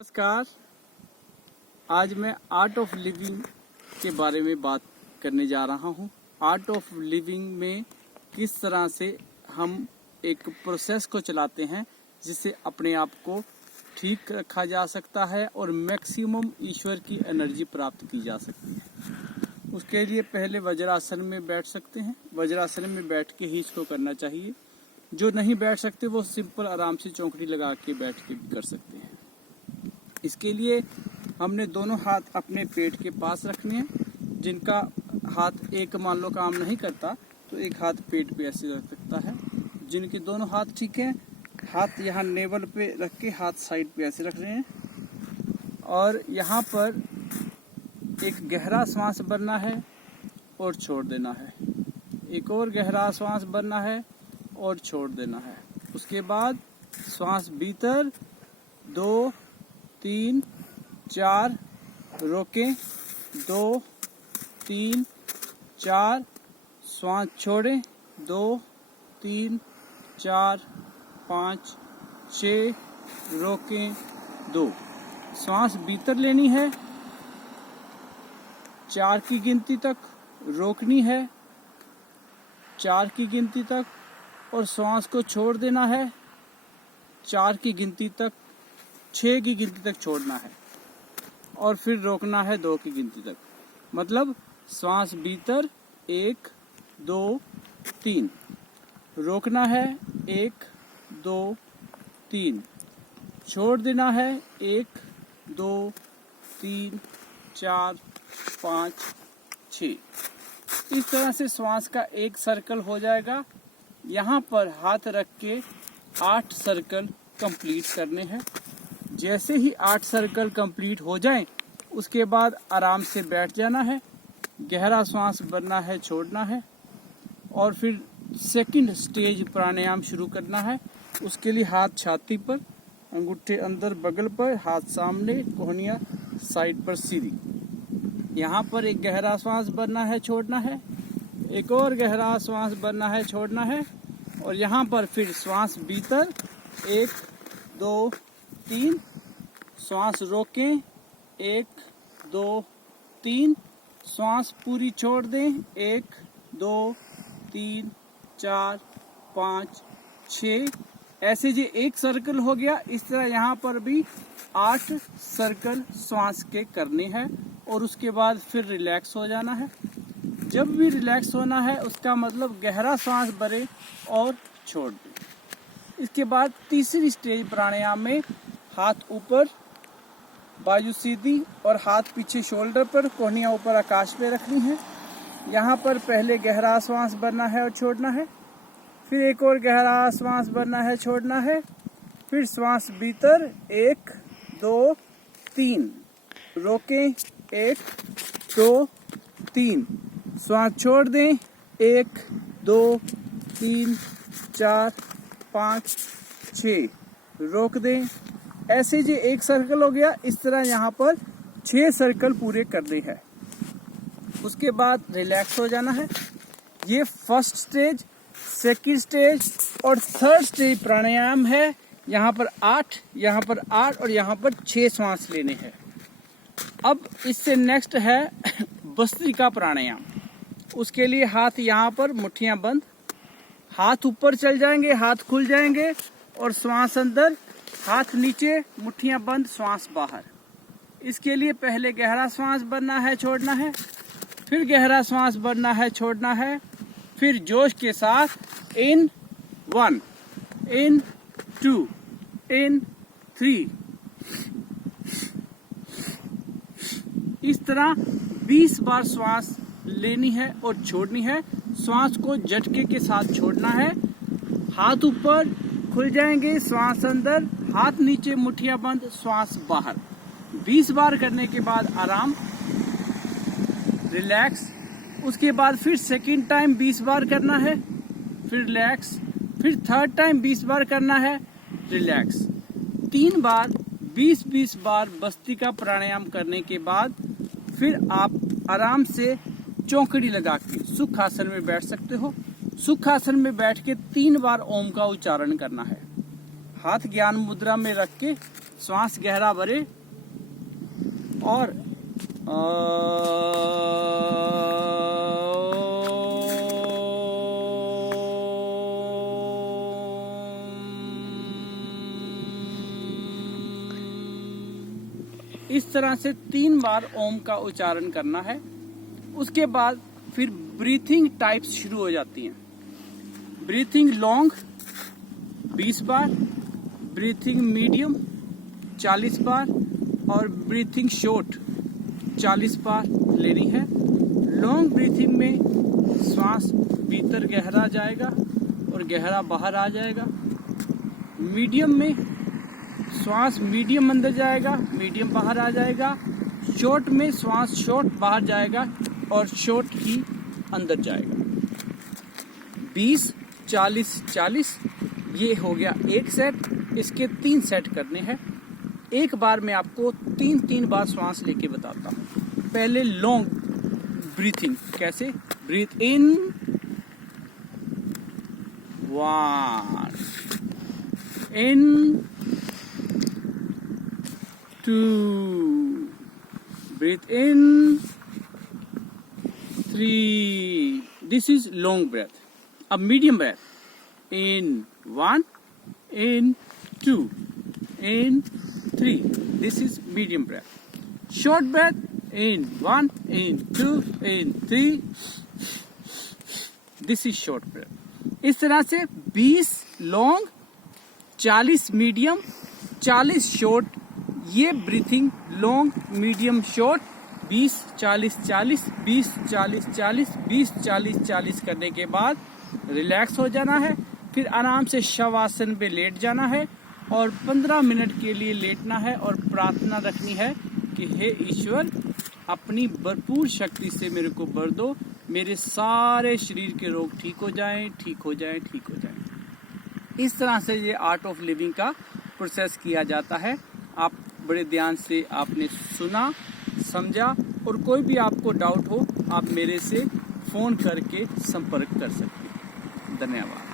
नमस्कार। आज मैं आर्ट ऑफ लिविंग के बारे में बात करने जा रहा हूँ। आर्ट ऑफ लिविंग में किस तरह से हम एक प्रोसेस को चलाते हैं जिससे अपने आप को ठीक रखा जा सकता है और मैक्सिमम ईश्वर की एनर्जी प्राप्त की जा सकती है। उसके लिए पहले वज्रासन में बैठ सकते हैं। वज्रासन में बैठ के ही इसको करना चाहिए। जो नहीं बैठ सकते वो सिंपल आराम से चौकड़ी लगा के बैठ के भी कर सकते हैं। इसके लिए हमने दोनों हाथ अपने पेट के पास रखने हैं। जिनका हाथ एक मान लो काम नहीं करता तो एक हाथ पेट पे ऐसे रख सकता है। जिनके दोनों हाथ ठीक है, हाथ यहाँ नेवल पे रख के हाथ साइड पे ऐसे रख रहे हैं और यहाँ पर एक गहरा सांस भरना है और छोड़ देना है। एक और गहरा सांस भरना है और छोड़ देना है। उसके बाद सांस भीतर 2 3 4 रोकें, 2 3 4 सांस छोड़ें, 2 3 4 5 6 रोकें, 2 सांस भीतर लेनी है, 4 की गिनती तक रोकनी है, 4 की गिनती तक और सांस को छोड़ देना है, 4 की गिनती तक, 6 की गिनती तक छोड़ना है और फिर रोकना है 2 की गिनती तक। मतलब सांस भीतर 1 2 3, रोकना है 1 2 3, छोड़ देना है 1 2 3 4 5 6। इस तरह से श्वास का एक सर्कल हो जाएगा। यहाँ पर हाथ रख के 8 सर्कल कंप्लीट करने हैं। जैसे ही 8 सर्कल कंप्लीट हो जाएं, उसके बाद आराम से बैठ जाना है, गहरा सांस भरना है, छोड़ना है और फिर सेकंड स्टेज प्राणायाम शुरू करना है। उसके लिए हाथ छाती पर, अंगूठे अंदर बगल पर, हाथ सामने, कोहनियां साइड पर सीधी। यहाँ पर एक गहरा सांस भरना है, छोड़ना है, एक और गहरा सांस भरना है, छोड़ना है और यहाँ पर फिर सांस भीतर 1 2 3, सांस रोकें 1 2 3, सांस पूरी छोड़ दें 1 2 3 4 5 6। ऐसे जो एक सर्कल हो गया, इस तरह यहाँ पर भी 8 सर्कल सांस के करने हैं और उसके बाद फिर रिलैक्स हो जाना है। जब भी रिलैक्स होना है उसका मतलब गहरा सांस भरें और छोड़ दें। इसके बाद तीसरी स्टेज प्राणायाम में हाथ ऊपर, बाजू सीधी और हाथ पीछे शोल्डर पर, कोहनियां ऊपर आकाश में रखनी है। यहाँ पर पहले गहरा श्वास भरना है और छोड़ना है, फिर एक और गहरा श्वास भरना है, छोड़ना है, फिर श्वास भीतर 1 2 3, रोकें 1 2 3, श्वास छोड़ दें 1 2 3 4 5 6, रोक दें। ऐसे जो एक सर्कल हो गया, इस तरह यहाँ पर 6 सर्कल पूरे करने हैं। उसके बाद रिलैक्स हो जाना है। ये फर्स्ट स्टेज, सेकंड स्टेज और थर्ड स्टेज प्राणायाम है। यहाँ पर 8, यहाँ पर 8 और यहाँ पर 6 श्वास लेने हैं। अब इससे नेक्स्ट है भस्त्रिका प्राणायाम। उसके लिए हाथ यहाँ पर, मुट्ठियां बंद, हाथ ऊपर चल जाएंगे, हाथ खुल जाएंगे और श्वास अंदर, हाथ नीचे, मुट्ठियां बंद, श्वास बाहर। इसके लिए पहले गहरा श्वास भरना है, छोड़ना है, फिर गहरा श्वास भरना है, छोड़ना है, फिर जोश के साथ इन 1, इन 2, इन 3। इस तरह 20 बार श्वास लेनी है और छोड़नी है। श्वास को झटके के साथ छोड़ना है। हाथ ऊपर खुल जाएंगे, श्वास अंदर, हाथ नीचे, मुट्ठियां बंद, श्वास बाहर। 20 बार करने के बाद आराम, रिलैक्स। उसके बाद फिर सेकंड टाइम 20 बार करना है, फिर रिलैक्स, फिर थर्ड टाइम 20 बार करना है, रिलैक्स। 3 बार 20-20 बार भस्त्रिका प्राणायाम करने के बाद फिर आप आराम से चौकड़ी लगा के सुखासन में बैठ सकते हो। सुखासन में बैठ के 3 बार ओम का उच्चारण करना है। हाथ ज्ञान मुद्रा में रख के श्वास गहरा भरे और इस तरह से 3 बार ओम का उच्चारण करना है। उसके बाद फिर ब्रीथिंग टाइप्स शुरू हो जाती हैं। ब्रीथिंग लॉन्ग 20 बार, ब्रीथिंग मीडियम 40 बार और ब्रीथिंग शॉर्ट 40 बार लेनी है। लॉन्ग ब्रीथिंग में श्वास भीतर गहरा जाएगा और गहरा बाहर आ जाएगा। मीडियम में श्वास मीडियम अंदर जाएगा, मीडियम बाहर आ जाएगा। शॉर्ट में श्वास शॉर्ट बाहर जाएगा और शॉर्ट ही अंदर जाएगा। 20, 40, 40 ये हो गया एक सेट। इसके 3 सेट करने हैं। एक बार मैं आपको 3 बार श्वास लेके बताता हूँ। पहले लॉन्ग ब्रीथिंग कैसे? Breathe in 1, in 2, breathe in 3. This is long breath. A medium breath. In 1, in 2, in 3. This is medium breath. Short breath. In 1, in 2, in 3. This is short breath. इस तरह से 20 लॉन्ग, 40 मीडियम, 40 शॉर्ट। ये breathing long medium short 20 40 40 20 40 40 20 40 40 करने के बाद relax हो जाना है। फिर आराम से शवासन पे लेट जाना है और 15 मिनट के लिए लेटना है और प्रार्थना रखनी है कि हे ईश्वर, अपनी भरपूर शक्ति से मेरे को वर दो, मेरे सारे शरीर के रोग ठीक हो जाएं, ठीक हो जाएं, ठीक हो जाएं। इस तरह से ये आर्ट ऑफ लिविंग का प्रोसेस किया जाता है। आप बड़े ध्यान से आपने सुना, समझा और कोई भी आपको डाउट हो आप मेरे से फोन करके संपर्क कर सकते हैं। धन्यवाद।